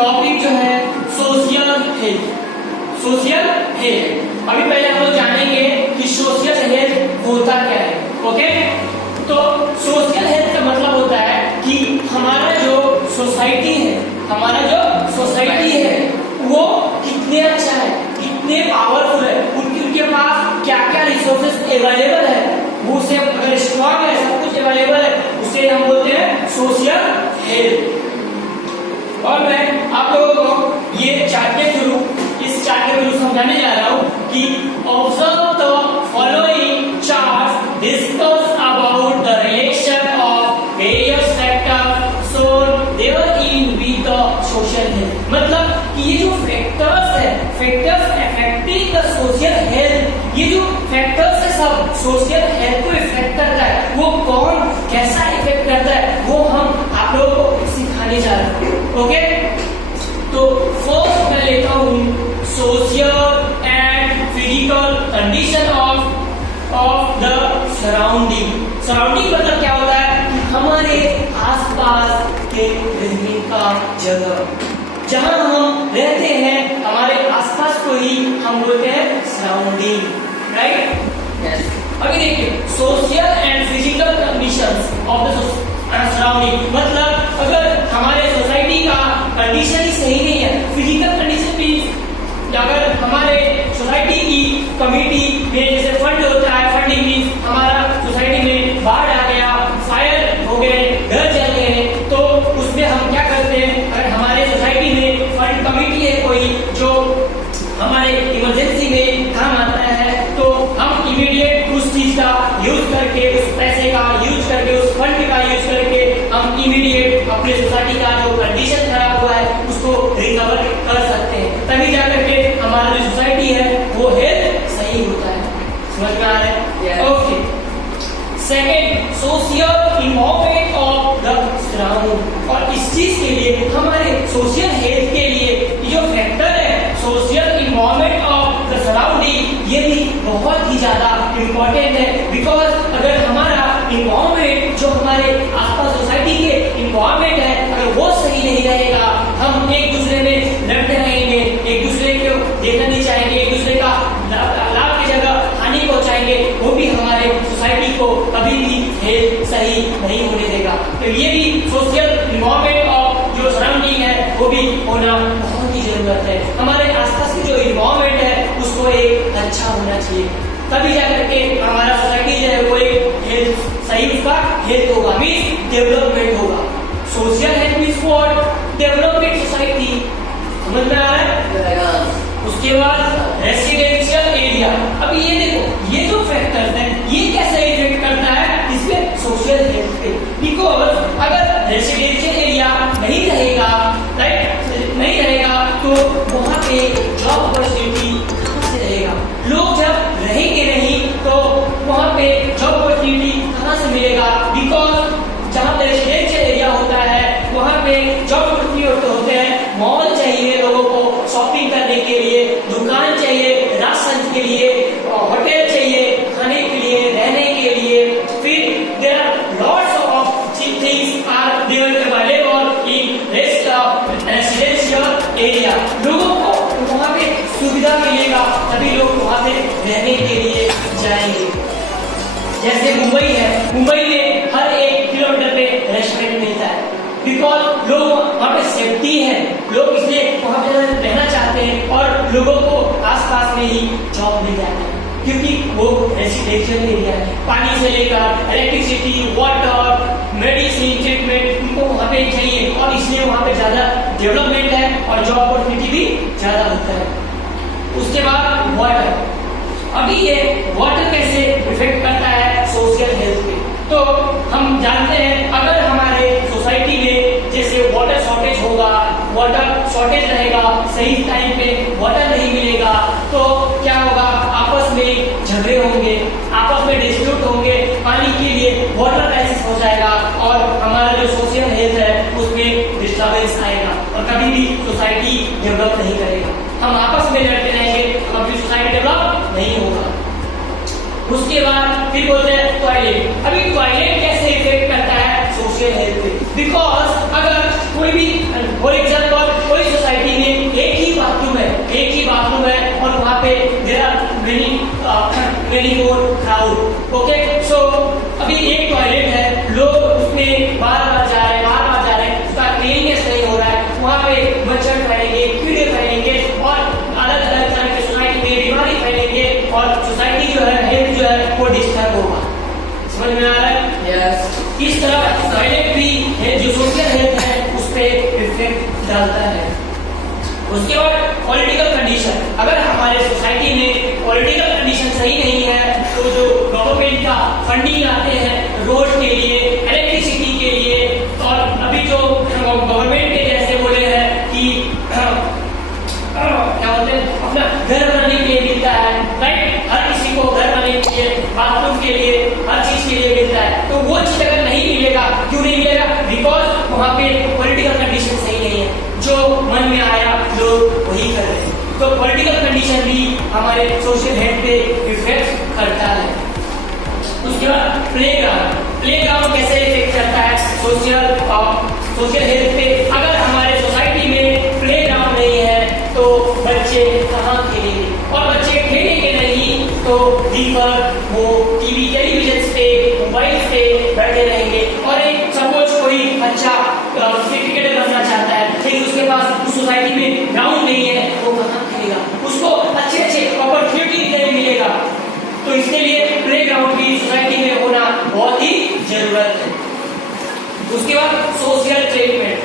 Topic जो है social health. Social health अभी पहले हम लोग जानेंगे कि सोशल हेल्थ होता क्या है। ओके, तो सोशल हेल्थ का मतलब होता है कि हमारा जो सोसाइटी है, हमारा जो सोसाइटी है वो कितने अच्छा है, कितने पावरफुल है, उनके पास क्या क्या रिसोर्सेज अवेलेबल है, वो उसे अगर स्ट्रॉन्ग है, सब कुछ अवेलेबल है, उसे हम बोलते हैं सोशल हेल्थ। और मैं आप लोगों को ये चार्ट के थ्रू, इस चार्ट के थ्रू समझाने जा रहा हूँ कि observe the following charts discuss about the relation of various factors shown there in with the social health. मतलब कि ये जो फैक्टर्स है, factors affecting the social health, ये जो फैक्टर्स है सब सोशल हेल्थ को इफेक्ट करता है, वो कौन कैसा इफेक्ट करता है वो हम आप लोगों को सिखाने जा रहे हैं। ओके, तो फर्स्ट मैं लेता हूँ social and physical condition of the surrounding. Surrounding मतलब क्या होता है कि हमारे आसपास के रहने का जगह, जहां हम रहते हैं हमारे आसपास को ही हम बोलते हैं सराउंडिंग, राइट? यस। अभी देखिए social and physical conditions of the surrounding, मतलब अगर हमारे सोसाइटी का कंडीशन ही सही नहीं है, फिजिकल कंडीशन भी, अगर हमारे सोसाइटी की कमिटी में जैसे फंड होता है, फंडिंग मींस हमारा सोसाइटी में बाढ़ आ गया, फायर हो गए, घर जल गए, तो उसमें हम क्या करते हैं, अगर हमारे सोसाइटी में फंड कमिटी है कोई जो हमारे इमरजेंसी में काम आता है, तो हम इमीडिएट उस चीज का यूज करके, उस पैसे का यूज करके, उस फंड का यूज करके हम इमीडिएट अपने सोसाइटी का जो कंडीशन खराब हुआ है उसको रिकवर कर सकते हैं, तभी जाकर के हमारा जो सोसाइटी है वो हेल्थ सही होता है। समझ में आ रहा है? Okay. Second, social involvement of the surrounding, और इस चीज के लिए हमारे सोशल हेल्थ के लिए जो फैक्टर है social involvement of the surrounding, ये भी बहुत ही ज्यादा इंपॉर्टेंट है। बिकॉज अगर हमारा इन्वॉल्वमेंट जो हमारे आसपास सोसाइटी के इन्वॉल्वमेंट है अगर वो सही नहीं रहेगा, हम एक दूसरे में लड़ते रहेंगे, एक दूसरे को देखना नहीं चाहेंगे, एक दूसरे का लाभ की जगह हानि पहुंचाएंगे, वो भी हमारे सोसाइटी को कभी भी हेल्थ सही नहीं होने देगा। तो ये भी सोशल इन्वॉल्वमेंट ऑफ जो सराउंडिंग है वो भी होना बहुत ही जरूरत है। हमारे आसपास की जो इन्वॉल्वमेंट है उसको एक अच्छा होना चाहिए, तभी जाकर के हमारा सोसाइटी जो है वो एक हेल्थ सही, उसका हेल्थ होगा, मींस डेवलपमेंट होगा। Social health means what? Development society. समझ में आ रहा है? उसके बाद रेसिडेंशियल एरिया। अब ये देखो, ये जो फैक्टर्स हैं ये कैसे इफेक्ट करता है इसके सोशल हेल्थ पे। बिकॉज अगर रेसिडेंशियल एरिया नहीं रहेगा, राइट, नहीं रहेगा तो वहां पे जॉब अपॉर्चुनिटी कहां से रहेगा? लोग जब रहेंगे नहीं तो वहां पे जॉब अपॉर्चुनिटी कहां से मिलेगा? बिकॉज जहां पे रेसिडेंशियल एरिया होता है वहां पे जॉब अपॉर्चुनिटी होते हैं, मॉल चाहिए लोगों को शॉपिंग करने के लिए, दुकान चाहिए राशन के लिए, होटल चाहिए खाने के लिए, रहने के लिए, फिर there are lots of things are there available in residential area. लोगों को वहां पे सुविधा मिलेगा तभी लोग वहां पे रहने के लिए जाएंगे। जैसे मुंबई है, मुंबई में हर 1 किलोमीटर पे रेस्टोरेंट मिलता है, बिकॉज लोग वहाँ पे सेफ्टी है, लोग इसलिए वहाँ पे रहना चाहते हैं और लोगों को आसपास में ही जॉब मिल जाता है क्योंकि वो रेसिडेंशियल एरिया है। पानी से लेकर इलेक्ट्रिसिटी, वाटर, मेडिसिन, ट्रीटमेंट उनको वहाँ पे चाहिए और इसलिए वहाँ पे ज्यादा डेवलपमेंट है और जॉब अपॉर्चुनिटी भी ज्यादा होता है। उसके बाद वाटर। अभी ये वाटर कैसे इफेक्ट करता है सोशल हेल्थ पे, तो हम जानते हैं अगर हमारे सोसाइटी में जैसे वाटर शॉर्टेज होगा, वाटर शॉर्टेज रहेगा, सही टाइम पे वाटर नहीं मिलेगा तो क्या होगा? आपस में झगड़े होंगे, आपस में डिस्प्यूट होंगे, पानी के लिए वाटर क्राइसिस हो जाएगा और हमारा जो सोशल हेल्थ है उसमें डिस्टर्बेंस आएगा और कभी भी सोसाइटी डेवलप नहीं करेगा। हम आपस में लड़ते रहेंगे, कभी सोसाइटी डेवलप नहीं होगा। उसके बाद फिर बोलते हैं टॉयलेट। अभी टॉयलेट कैसे इफेक्ट करता है सोशल हेल्थ पे? बिकॉज अगर कोई भी फॉर एग्जाम्पल कोई एनी मोर क्राउड। ओके, सो अभी एक टॉयलेट है, लोग उसमें बार बार जा रहे हैं, उसका क्लीननेस नहीं हो रहा है, वहाँ पे मच्छर फैलेंगे, कीड़े फैलेंगे और अलग अलग तरह की सोसाइटी में बीमारी फैलेंगे और सोसाइटी जो है, हेल्थ जो है वो डिस्टर्ब होगा। समझ में आ रहा है? यस। इस तरह टॉयलेट भी है जो सोशल हेल्थ है उस पर इफेक्ट डालता है। उसके बाद पॉलिटिकल कंडीशन, अगर हमारे सोसाइटी में पॉलिटिकल कंडीशन सही नहीं है तो जो गवर्नमेंट का फंडिंग आते हैं रोड के लिए, इलेक्ट्रिसिटी के लिए, और अभी जो गवर्नमेंट के जैसे बोले हैं कि क्या बोलते हैं, अपना घर बनाने के लिए मिलता है, राइट, हर किसी को घर बनाने के लिए, बाथरूम के लिए, हर चीज के लिए मिलता है, तो वो चीज अगर नहीं मिलेगा, क्यों नहीं मिलेगा? बिकॉज वहाँ पे पॉलिटिकल कंडीशन सही नहीं है, जो मन में आया लोग वही कर रहे हैं। तो पॉलिटिकल कंडीशन भी हमारे सोशल हेल्थ पे इफेक्ट करता है। उसके बाद प्लेग्राउंड कैसे इफेक्ट करता है सोशल हेल्थ पे? अगर हमारे सोसाइटी में प्लेग्राउंड नहीं है तो बच्चे कहाँ खेलेंगे, और बच्चे खेलेंगे नहीं तो दिन भर वो टीवी टेलीविजन पे, मोबाइल पे बैठे रहेंगे। और एक सपोज कोई बच्चा क्रिकेटर बनना चाहता है लेकिन उसके पास उस सोसाइटी में ग्राउंड नहीं है, वो कहाँ खेलेगा? उसको अच्छे अपॉर्चुनिटी नहीं मिलेगा। तो इसके लिए प्लेग्राउंड की सोसाइटी में होना बहुत ही जरूरत है। उसके बाद सोशल ट्रीटमेंट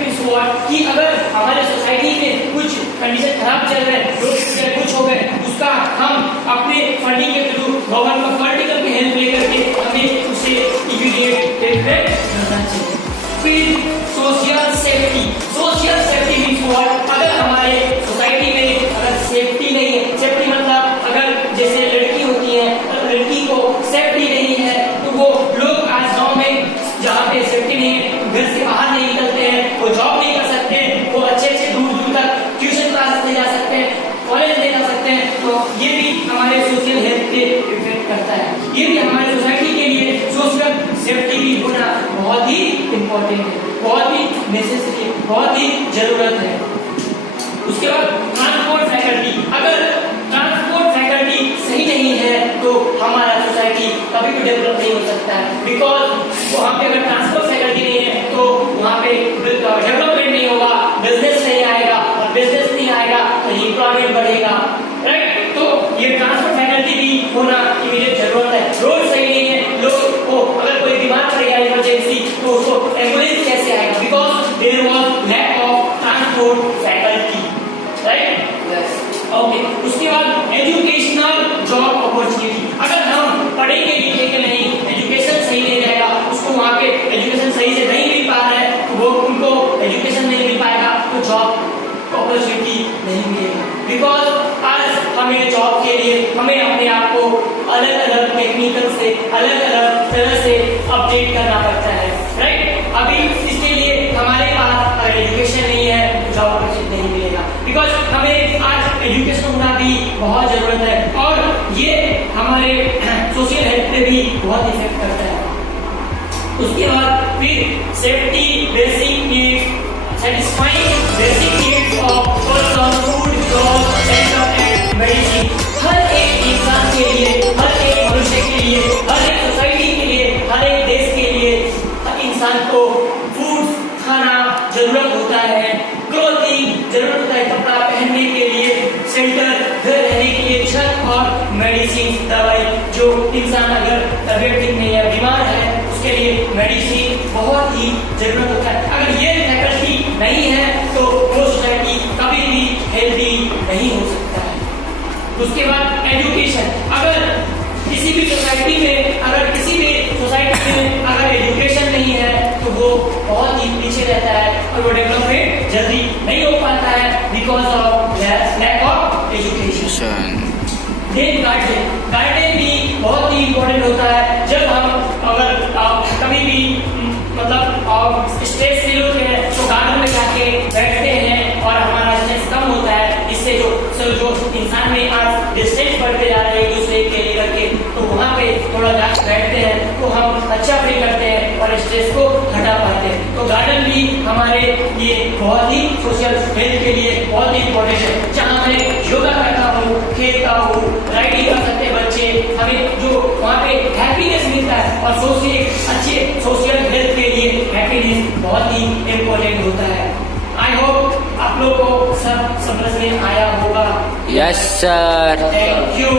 मींस व्हाट, कि अगर हमारे सोसाइटी में कुछ कंडीशन खराब चल रहे हैं, लोग कुछ हो गए, उसका हम अपने फंडिंग के थ्रू गवर्नमेंट पॉलिटिकल की हेल्प लेकर के हमें उसे इमीडिएट ट्रीटमेंट करना चाहिए। फिर सोशल सेफ्टी मींस व्हाट, अगर हमारे सोसाइटी में अगर सेफ्टी नहीं है, सेफ्टी मतलब अगर जैसे लड़की होती है, अगर लड़की को सेफ्टी नहीं है तो वो लोग आज गांव में जहाँ पे सेफ्टी नहीं है, घर से बाहर नहीं निकलते हैं, वो जॉब नहीं कर सकते हैं, वो अच्छे दूर तक ट्यूशन क्लास नहीं जा सकते हैं, कॉलेज नहीं जा सकते हैं, तो ये भी हमारे सोशल हेल्थ पे इफेक्ट करता है। ये भी हमारे सोसाइटी के लिए सोशल सेफ्टी भी होना बहुत ही इम्पोर्टेंट है, बहुत ही नेसेसरी, बहुत ही जरूरत है। उसके बाद ट्रांसपोर्ट फैकल्टी, अगर ट्रांसपोर्ट फैकल्टी सही नहीं है तो हमारा सोसाइटी कभी भी डेवलप नहीं हो सकता है। बिकॉज वहाँ पे अगर ट्रांसपोर्ट फैकल्टी नहीं है तो वहाँ पे डेवलपमेंट नहीं होगा, बिजनेस नहीं आएगा, और बिजनेस नहीं आएगा तो एम्प्लॉयमेंट बढ़ेगा, राइट। तो ये ट्रांसपोर्ट फैकल्टी भी होना इमीडिएट जरूरत है। रोड सही नहीं है, लोग को अगर कोई बीमार पड़ गया इमरजेंसी तो उसको एम्बुलेंस कैसे आएगा? Because there was lack of transport faculty, right. Okay, उसके बाद एजुकेशनल जॉब अपॉर्चुनिटी, अगर हम पढ़ेंगे लिखेंगे नहीं, एजुकेशन सही नहीं रहेगा, उसको वहाँ पे एजुकेशन सही से नहीं मिल पा रहा है, वो उनको एजुकेशन नहीं मिल पाएगा तो जॉब अपॉर्चुनिटी नहीं मिलेगा। बिकॉज आज हमें जॉब के लिए हमें अपने आप को अलग अलग टेक्निकल से, अलग अलग तरह से अपडेट करना पड़ता है, राइट। अभी इसके लिए हमारे पास अगर एजुकेशन नहीं है तो जॉब अपॉर्चुनिटी नहीं मिलेगा। बिकॉज हमें आज एजुकेशन होना भी बहुत जरूरत है, और ये हमारे सोशल हेल्थ पे भी बहुत इफेक्ट करता है। उसके बाद फिर safety basic needs, satisfying basic needs of person, food, job, shelter and medicine. हर एक इंसान के लिए, हर एक मनुष्य के लिए, हर एक सोसाइटी के लिए, हर एक देश के लिए हर इंसान को फूड खाना जरूरत होता है, क्लोथिंग जरूरत होता है, कपड़ा पहनने के लिए, शेल्टर घर रहने के लिए, छत, और मेडिसिन दवाई, जो इंसान अगर तबियत ठीक नहीं है, बीमार है, उसके लिए मेडिसिन बहुत ही जरूरत होता है। अगर ये फैकल्टी नहीं है तो वो सोसाइटी कभी भी हेल्दी नहीं हो सकता है। उसके बाद एजुकेशन, अगर किसी भी सोसाइटी में, अगर किसी भी सोसाइटी में अगर एजुकेशन नहीं है तो वो बहुत ही पीछे रहता है और वो डेवलपमेंट जल्दी नहीं हो पाता है, because of lack of education. Then garden भी बहुत ही इम्पोर्टेंट होता है। जब हम अगर कभी भी मतलब स्ट्रेस फील होते हैं तो गार्डन में जाके बैठते हैं और हमारा स्ट्रेस कम होता है। इससे जो इंसान में आज डिस्टेंस बढ़ते जा रहे हैं एक दूसरे के लेकर के, तो वहाँ पे थोड़ा जाकर बैठते हैं तो हम अच्छा फील करते हैं और स्ट्रेस को हटा पाते हैं। तो गार्डन भी हमारे लिए बहुत ही सोशल हेल्थ के लिए बहुत ही इंपॉर्टेंट है। जहाँ मैं योगा करता हूँ, खेलता हूँ, राइडिंग कर सकते हैं बच्चे, हमें जो वहाँ पे हैप्पीनेस मिलता है और अच्छे सोशल हेल्थ के लिए हैप्पीनेस बहुत ही इंपॉर्टेंट होता है। आई होप आप लोग को सब समझ में आया होगा। Yes sir. Thank you.